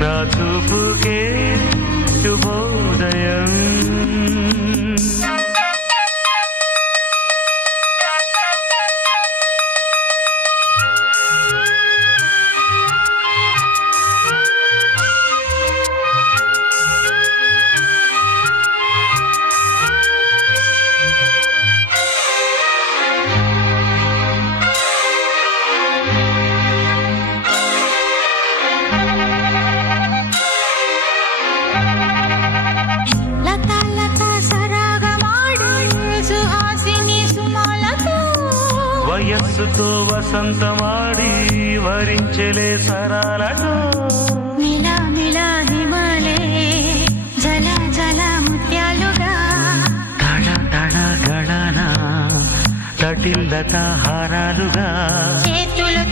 నా చూపుకే శుభోదయం. వయస్సుతో వసంతమాడి వరించెలే సరాలతో మిలా మిలా హిమాలే జల జల ముత్యాలుగా తడ తడ గడన తటిల్లత హారాలుగా చేతులు